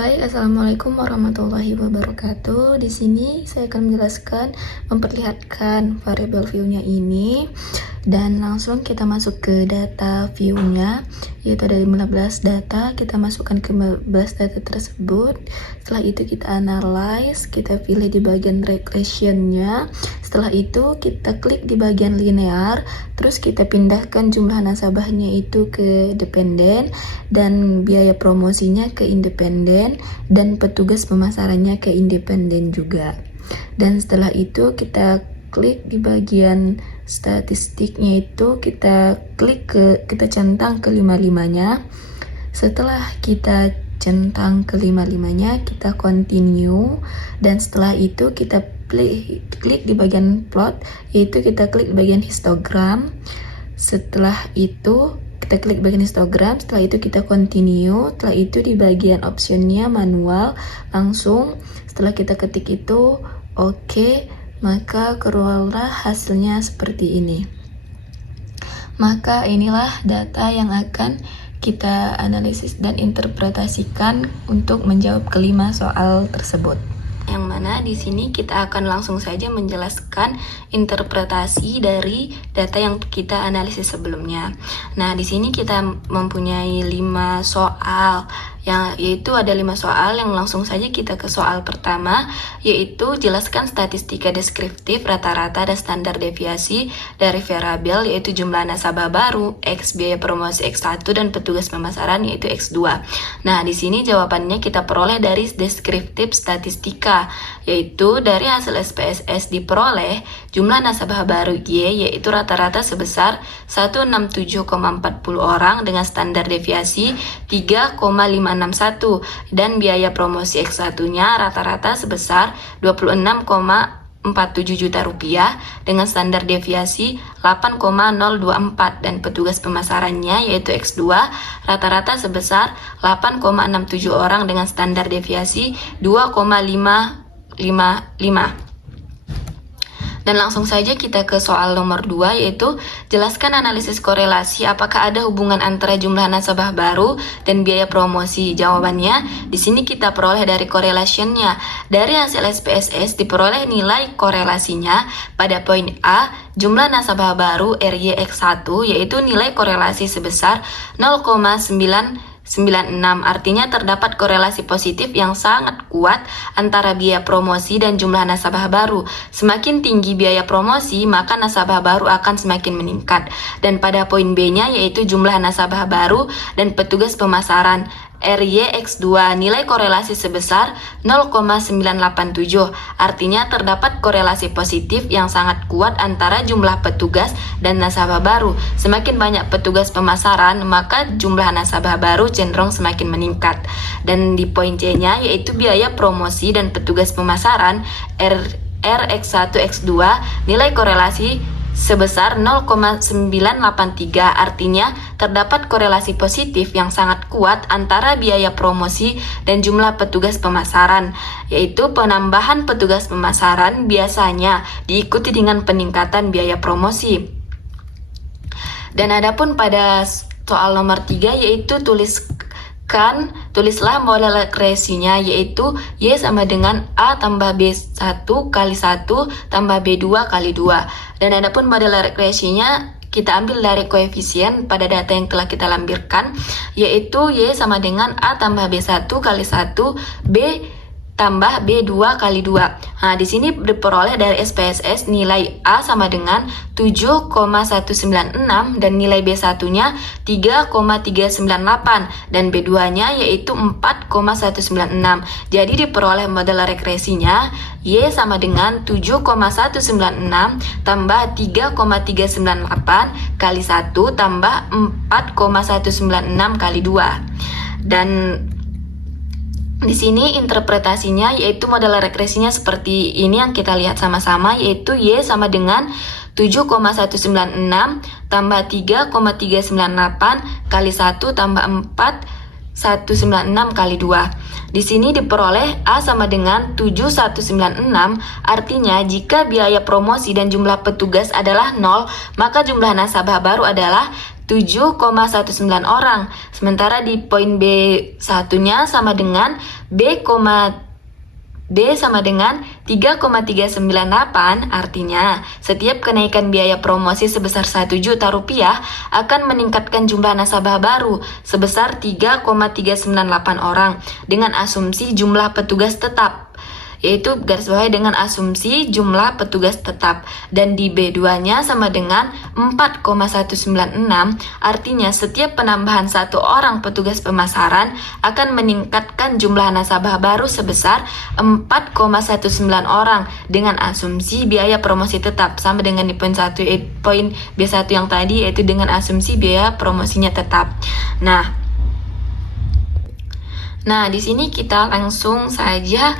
Hai, assalamualaikum warahmatullahi wabarakatuh. Di sini saya akan menjelaskan, memperlihatkan variabel view-nya ini, dan langsung kita masuk ke data view-nya, yaitu ada 15 data. Kita masukkan ke 15 data tersebut. Setelah itu kita analyze, kita pilih di bagian regression-nya. Setelah itu kita klik di bagian linear, terus kita pindahkan jumlah nasabahnya itu ke dependen dan biaya promosinya ke independen dan petugas pemasarannya ke independen juga. Dan setelah itu kita klik di bagian statistiknya itu, kita centang ke 5-5-nya. Setelah kita centang ke 5-5-nya, kita continue, dan setelah itu kita klik di bagian plot, yaitu kita klik di bagian histogram. Setelah itu kita klik bagian histogram, setelah itu kita continue, setelah itu di bagian optionnya manual, langsung setelah kita ketik itu oke, maka keluarlah hasilnya seperti ini. Maka inilah data yang akan kita analisis dan interpretasikan untuk menjawab kelima soal tersebut. Yang mana di sini kita akan langsung saja menjelaskan interpretasi dari data yang kita analisis sebelumnya. Nah, di sini kita mempunyai 5 soal, yaitu ada 5 soal yang langsung saja kita ke soal pertama, yaitu jelaskan statistika deskriptif rata-rata dan standar deviasi dari variabel, yaitu jumlah nasabah baru, X, biaya promosi X1, dan petugas pemasaran yaitu X2. Nah, di sini jawabannya kita peroleh dari deskriptif statistika, yaitu dari hasil SPSS diperoleh jumlah nasabah baru Y, yaitu rata-rata sebesar 167,40 orang dengan standar deviasi 3,561, dan biaya promosi X1-nya rata-rata sebesar 26,47 juta rupiah dengan standar deviasi 8,024, dan petugas pemasarannya yaitu X2 rata-rata sebesar 8,67 orang dengan standar deviasi 2,555. Dan langsung saja kita ke soal nomor 2, yaitu jelaskan analisis korelasi apakah ada hubungan antara jumlah nasabah baru dan biaya promosi. Jawabannya di sini kita peroleh dari correlation-nya. Dari hasil SPSS diperoleh nilai korelasinya pada poin A, jumlah nasabah baru RYX1, yaitu nilai korelasi sebesar 0,996, artinya terdapat korelasi positif yang sangat kuat antara biaya promosi dan jumlah nasabah baru. Semakin tinggi biaya promosi, maka nasabah baru akan semakin meningkat. Dan pada poin B-nya, yaitu jumlah nasabah baru dan petugas pemasaran RYX2, nilai korelasi sebesar 0,987, artinya terdapat korelasi positif yang sangat kuat antara jumlah petugas dan nasabah baru. Semakin banyak petugas pemasaran, maka jumlah nasabah baru cenderung semakin meningkat. Dan di poin C-nya, yaitu biaya promosi dan petugas pemasaran RX1 X2, nilai korelasi sebesar 0,983, artinya terdapat korelasi positif yang sangat kuat antara biaya promosi dan jumlah petugas pemasaran, yaitu penambahan petugas pemasaran biasanya diikuti dengan peningkatan biaya promosi. Dan adapun pada soal nomor 3, yaitu tulislah model regresinya, yaitu Y sama dengan A tambah B1 kali 1 tambah B2 kali 2. Dan adapun model regresinya kita ambil dari koefisien pada data yang telah kita lampirkan, yaitu Y sama dengan A tambah B1 kali 1 B tambah B2 kali 2. Nah, di sini diperoleh dari SPSS nilai A sama dengan 7,196 dan nilai B1-nya 3,398 dan B2-nya yaitu 4,196. Jadi diperoleh model regresinya Y sama dengan 7,196 tambah 3,398 kali 1 tambah 4,196 kali 2. Dan di sini interpretasinya yaitu model regresinya seperti ini yang kita lihat sama-sama, yaitu Y sama dengan 7,196 tambah 3,398 kali 1 tambah 4,196 kali 2. Di sini diperoleh A sama dengan 7196, artinya jika biaya promosi dan jumlah petugas adalah 0, maka jumlah nasabah baru adalah 7,19 orang. Sementara di poin B1-nya sama dengan B sama dengan 3,398, artinya setiap kenaikan biaya promosi sebesar 1 juta rupiah akan meningkatkan jumlah nasabah baru sebesar 3,398 orang dengan asumsi jumlah petugas tetap, yaitu garis bawahi dengan asumsi jumlah petugas tetap. Dan di B2-nya sama dengan 4,196, artinya setiap penambahan 1 orang petugas pemasaran akan meningkatkan jumlah nasabah baru sebesar 4,19 orang dengan asumsi biaya promosi tetap, sama dengan di poin B1 yang tadi, yaitu dengan asumsi biaya promosinya tetap. Nah, di sini kita langsung saja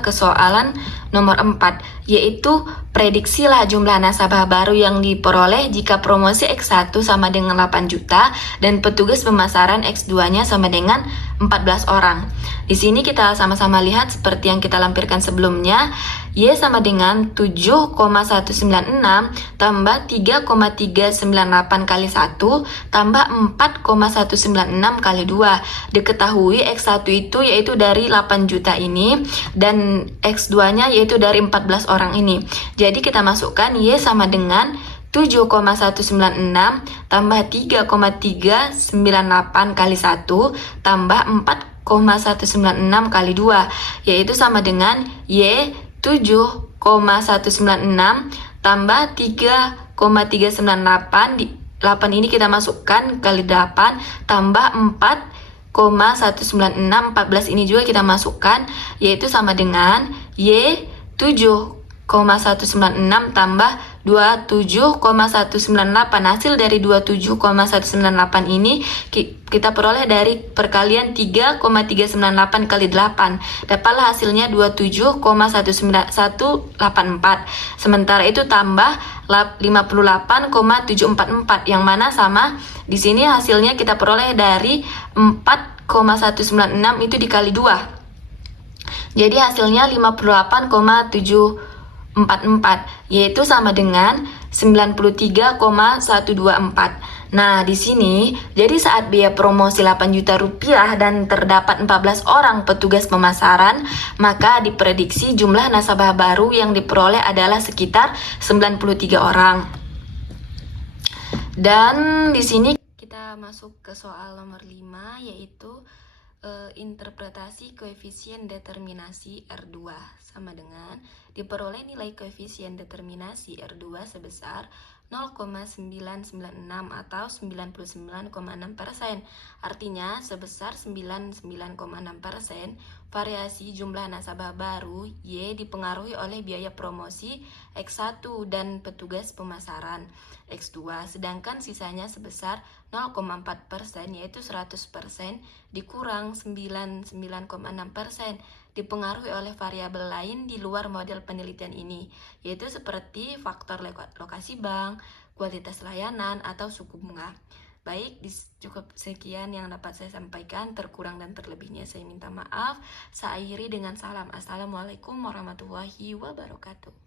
ke soalan nomor 4, yaitu prediksilah jumlah nasabah baru yang diperoleh jika promosi X1 sama dengan 8 juta dan petugas pemasaran X2-nya sama dengan 14 orang. Di sini kita sama-sama lihat seperti yang kita lampirkan sebelumnya. Y sama dengan 7,196 tambah 3,398 kali 1 tambah 4,196 kali 2. Diketahui X1 itu yaitu dari 8 juta ini dan X2-nya yaitu dari 14 orang ini. Jadi kita masukkan Y sama dengan 7,196 tambah 3,398 kali 1 tambah 4,196 kali 2, yaitu sama dengan Y 7,196 tambah 3,398, 8 ini kita masukkan kali 8 tambah 4,196, 14 ini juga kita masukkan, yaitu sama dengan Y 7,196 tambah 27,198. Hasil dari 27,198 ini kita peroleh dari perkalian 3,398 kali 8. Dapatlah hasilnya 27,19184. Sementara itu tambah 58,744 yang mana sama di sini hasilnya kita peroleh dari 4,196 itu dikali 2. Jadi hasilnya 58,744, yaitu sama dengan 93,124. Nah, di sini jadi saat biaya promosi 8 juta rupiah dan terdapat 14 orang petugas pemasaran, maka diprediksi jumlah nasabah baru yang diperoleh adalah sekitar 93 orang. Dan di sini kita masuk ke soal nomor 5, yaitu interpretasi koefisien determinasi R2 sama dengan diperoleh nilai koefisien determinasi R2 sebesar 0,996 atau 99,6%. Artinya sebesar 99,6% variasi jumlah nasabah baru Y dipengaruhi oleh biaya promosi X1 dan petugas pemasaran X2, sedangkan sisanya sebesar 0,4%, yaitu 100% dikurang 99,6% dipengaruhi oleh variabel lain di luar model penelitian ini, yaitu seperti faktor lokasi bank, kualitas layanan, atau suku bunga. Baik, cukup sekian yang dapat saya sampaikan. Terkurang dan terlebihnya saya minta maaf. Saya akhiri dengan salam. Assalamualaikum warahmatullahi wabarakatuh.